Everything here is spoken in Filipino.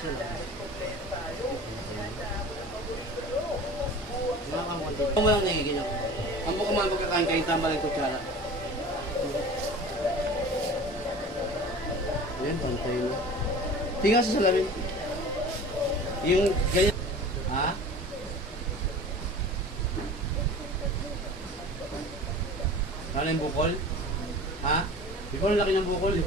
Kung mo lang nagiging ako. Ang buka mga pagkakain kain tama lang kutsara. Ayan, pantay na. Tingnan sa salamin. Yung ganyan. Ha? Ano yung bukol? Ha? Bukol, laki ng bukol eh.